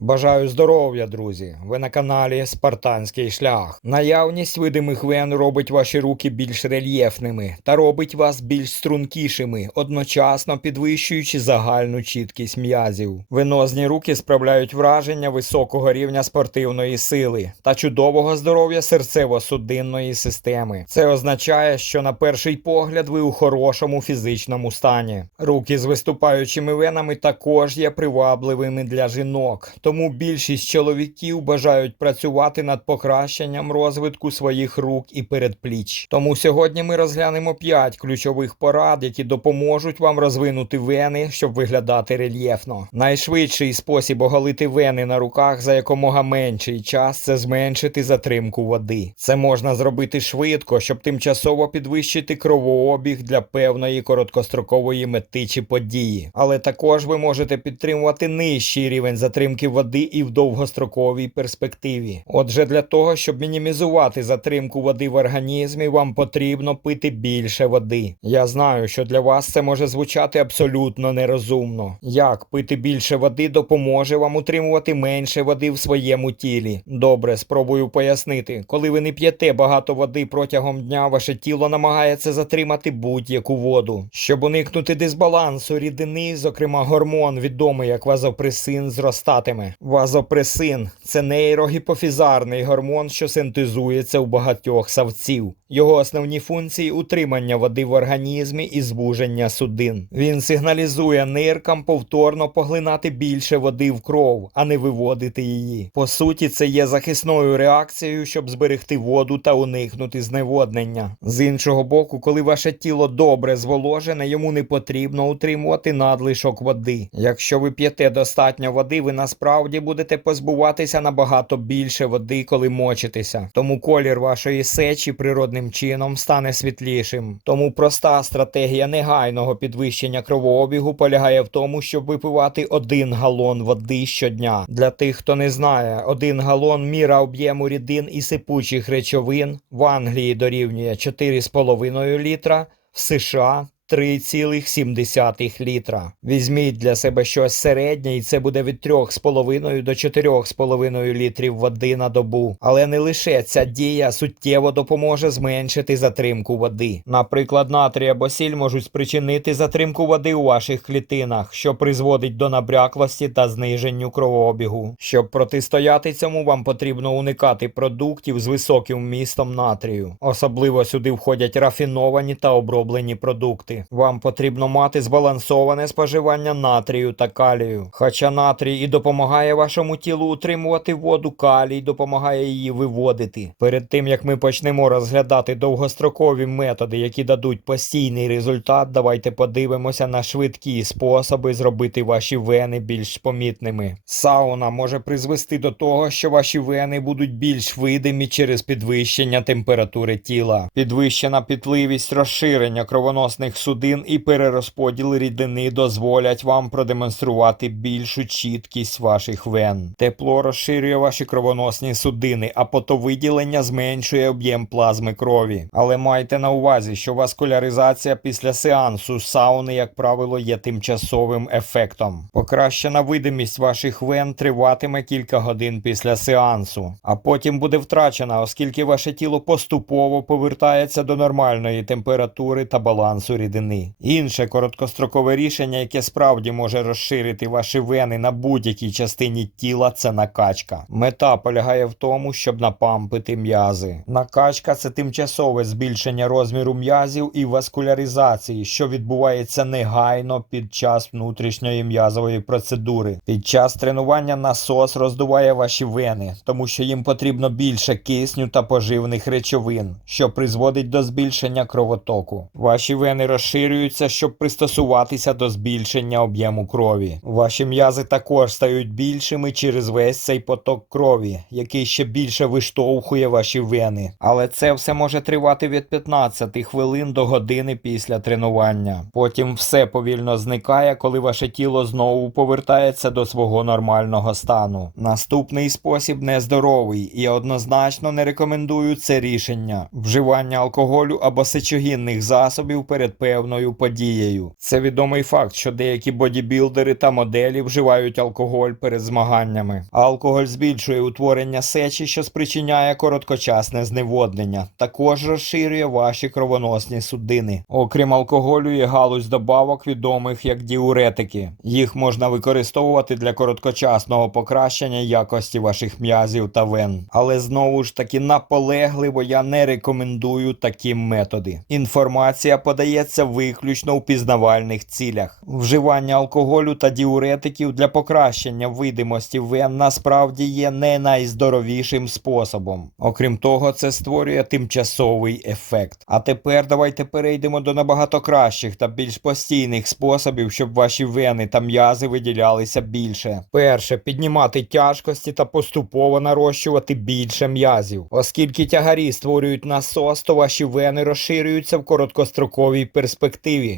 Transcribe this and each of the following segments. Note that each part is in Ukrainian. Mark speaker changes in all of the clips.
Speaker 1: Бажаю здоров'я, друзі! Ви на каналі Спартанський шлях. Наявність видимих вен робить ваші руки більш рельєфними та робить вас більш стрункішими, одночасно підвищуючи загальну чіткість м'язів. Венозні руки справляють враження високого рівня спортивної сили та чудового здоров'я серцево-судинної системи. Це означає, що на перший погляд ви у хорошому фізичному стані. Руки з виступаючими венами також є привабливими для жінок, тому більшість чоловіків бажають працювати над покращенням розвитку своїх рук і передпліч. Тому сьогодні ми розглянемо 5 ключових порад, які допоможуть вам розвинути вени, щоб виглядати рельєфно. Найшвидший спосіб оголити вени на руках за якомога менший час це зменшити затримку води. Це можна зробити швидко, щоб тимчасово підвищити кровообіг для певної короткострокової мети чи події. Але також ви можете підтримувати нижчий рівень затримки води і в довгостроковій перспективі. Отже, для того, щоб мінімізувати затримку води в організмі, вам потрібно пити більше води. Я знаю, що для вас це може звучати абсолютно нерозумно. Як пити більше води допоможе вам утримувати менше води в своєму тілі? Добре, спробую пояснити. Коли ви не п'єте багато води протягом дня, ваше тіло намагається затримати будь-яку воду. Щоб уникнути дисбалансу рідини, зокрема гормон, відомий як вазопресин, зростатиме. Вазопресин це нейрогіпофізарний гормон, що синтезується у багатьох савців. Його основні функції утримання води в організмі і звуження судин. Він сигналізує ниркам повторно поглинати більше води в кров, а не виводити її. По суті, це є захисною реакцією, щоб зберегти воду та уникнути зневоднення. З іншого боку, коли ваше тіло добре зволожене, йому не потрібно утримувати надлишок води. Якщо ви п'єте достатньо води, ви насправді будете позбуватися набагато більше води, коли мочитеся. Тому колір вашої сечі природним чином стане світлішим. Тому проста стратегія негайного підвищення кровообігу полягає в тому, щоб випивати один галон води щодня. Для тих, хто не знає, один галон міра об'єму рідин і сипучих речовин в Англії дорівнює 4,5 літра, в США 3,7 літра. Візьміть для себе щось середнє, і це буде від 3,5 до 4,5 літрів води на добу. Але не лише ця дія суттєво допоможе зменшити затримку води. Наприклад, натрій або сіль можуть спричинити затримку води у ваших клітинах, що призводить до набряклості та зниженню кровообігу. Щоб протистояти цьому, вам потрібно уникати продуктів з високим вмістом натрію. Особливо сюди входять рафіновані та оброблені продукти. Вам потрібно мати збалансоване споживання натрію та калію. Хоча натрій і допомагає вашому тілу утримувати воду, калій допомагає її виводити. Перед тим як ми почнемо розглядати довгострокові методи, які дадуть постійний результат, давайте подивимося на швидкі способи зробити ваші вени більш помітними. Сауна може призвести до того, що ваші вени будуть більш видимі через підвищення температури тіла. Підвищена пітливість розширення кровоносних судин і перерозподіл рідини дозволять вам продемонструвати більшу чіткість ваших вен. Тепло розширює ваші кровоносні судини, а потовиділення зменшує об'єм плазми крові. Але майте на увазі, що васкуляризація після сеансу сауни, як правило, є тимчасовим ефектом. Покращена видимість ваших вен триватиме кілька годин після сеансу, а потім буде втрачена, оскільки ваше тіло поступово повертається до нормальної температури та балансу рідини. Інше короткострокове рішення, яке справді може розширити ваші вени на будь-якій частині тіла, це накачка. Мета полягає в тому, щоб напампити м'язи. Накачка це тимчасове збільшення розміру м'язів і васкуляризації, що відбувається негайно під час внутрішньої м'язової процедури. Під час тренування насос роздуває ваші вени, тому що їм потрібно більше кисню та поживних речовин, що призводить до збільшення кровотоку. Ваші вени розширюються, щоб пристосуватися до збільшення об'єму крові. Ваші м'язи також стають більшими через весь цей поток крові, який ще більше виштовхує ваші вени. Але це все може тривати від 15 хвилин до години після тренування. Потім все повільно зникає, коли ваше тіло знову повертається до свого нормального стану. Наступний спосіб нездоровий і однозначно не рекомендую це рішення: вживання алкоголю або сечогінних засобів перед певним певною подією. Це відомий факт, що деякі бодібілдери та моделі вживають алкоголь перед змаганнями. Алкоголь збільшує утворення сечі, що спричиняє короткочасне зневоднення. Також розширює ваші кровоносні судини. Окрім алкоголю, є галузь добавок, відомих як діуретики. Їх можна використовувати для короткочасного покращення якості ваших м'язів та вен. Але знову ж таки наполегливо я не рекомендую такі методи. Інформація подається виключно у пізнавальних цілях. Вживання алкоголю та діуретиків для покращення видимості вен насправді є не найздоровішим способом. Окрім того, це створює тимчасовий ефект. А тепер давайте перейдемо до набагато кращих та більш постійних способів, щоб ваші вени та м'язи виділялися більше. Перше, піднімати тяжкості та поступово нарощувати більше м'язів. Оскільки тягарі створюють насос, то ваші вени розширюються в короткостроковій перспективі.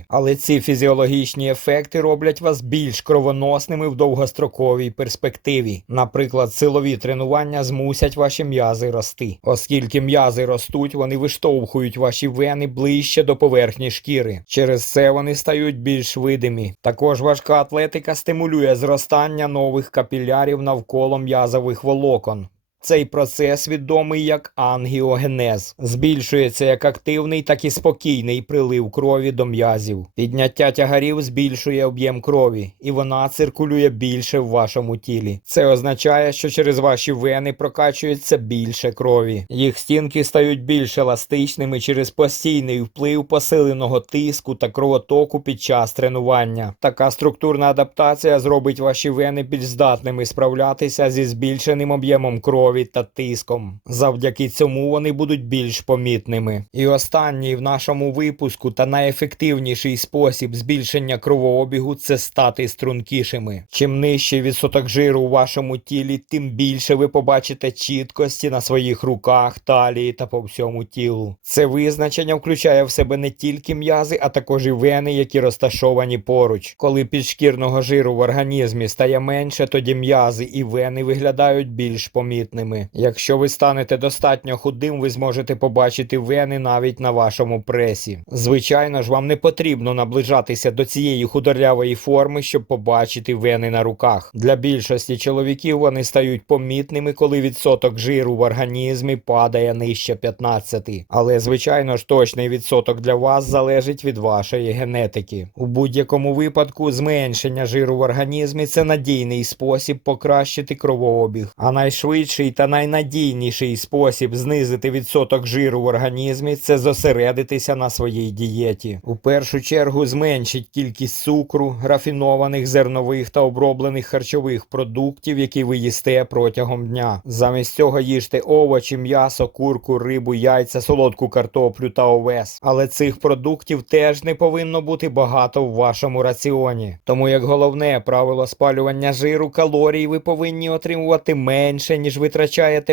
Speaker 1: Але ці фізіологічні ефекти роблять вас більш кровоносними в довгостроковій перспективі. Наприклад, силові тренування змусять ваші м'язи рости. Оскільки м'язи ростуть, вони виштовхують ваші вени ближче до поверхні шкіри. Через це вони стають більш видимі. Також важка атлетика стимулює зростання нових капілярів навколо м'язових волокон. Цей процес відомий як ангіогенез. Збільшується як активний, так і спокійний прилив крові до м'язів. Підняття тягарів збільшує об'єм крові, і вона циркулює більше в вашому тілі. Це означає, що через ваші вени прокачується більше крові. Їх стінки стають більш еластичними через постійний вплив посиленого тиску та кровотоку під час тренування. Така структурна адаптація зробить ваші вени більш здатними справлятися зі збільшеним об'ємом крові та тиском. Завдяки цьому вони будуть більш помітними. І останній в нашому випуску та найефективніший спосіб збільшення кровообігу це стати стрункішими. Чим нижчий відсоток жиру у вашому тілі, тим більше ви побачите чіткості на своїх руках, талії та по всьому тілу. Це визначення включає в себе не тільки м'язи, а також і вени, які розташовані поруч. Коли підшкірного жиру в організмі стає менше, тоді м'язи і вени виглядають більш помітними. Якщо ви станете достатньо худим, ви зможете побачити вени навіть на вашому пресі. Звичайно ж, вам не потрібно наближатися до цієї худорлявої форми, щоб побачити вени на руках. Для більшості чоловіків вони стають помітними, коли відсоток жиру в організмі падає нижче 15. Але звичайно ж точний відсоток для вас залежить від вашої генетики. У будь-якому випадку зменшення жиру в організмі це надійний спосіб покращити кровообіг, а найшвидший та найнадійніший спосіб знизити відсоток жиру в організмі це зосередитися на своїй дієті. У першу чергу зменшіть кількість цукру, рафінованих зернових та оброблених харчових продуктів, які ви їсте протягом дня. Замість цього їжте овочі, м'ясо, курку, рибу, яйця, солодку картоплю та овес. Але цих продуктів теж не повинно бути багато в вашому раціоні. Тому як головне правило спалювання жиру, калорій ви повинні отримувати менше, ніж витрачаєте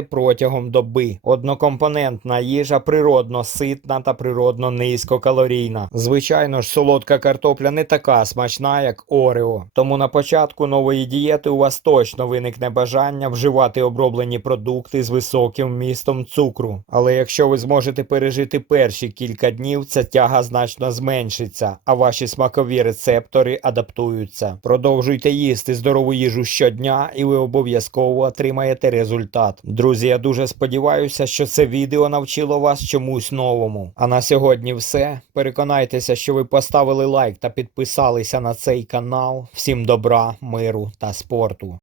Speaker 1: протягом доби. Однокомпонентна їжа природно ситна та природно низькокалорійна. Звичайно ж, солодка картопля не така смачна, як Орео. Тому на початку нової дієти у вас точно виникне бажання вживати оброблені продукти з високим вмістом цукру. Але якщо ви зможете пережити перші кілька днів, ця тяга значно зменшиться, а ваші смакові рецептори адаптуються. Продовжуйте їсти здорову їжу щодня, і ви обов'язково отримаєте результат. Друзі, я дуже сподіваюся, що це відео навчило вас чомусь новому. А на сьогодні все. Переконайтеся, що ви поставили лайк та підписалися на цей канал. Всім добра, миру та спорту.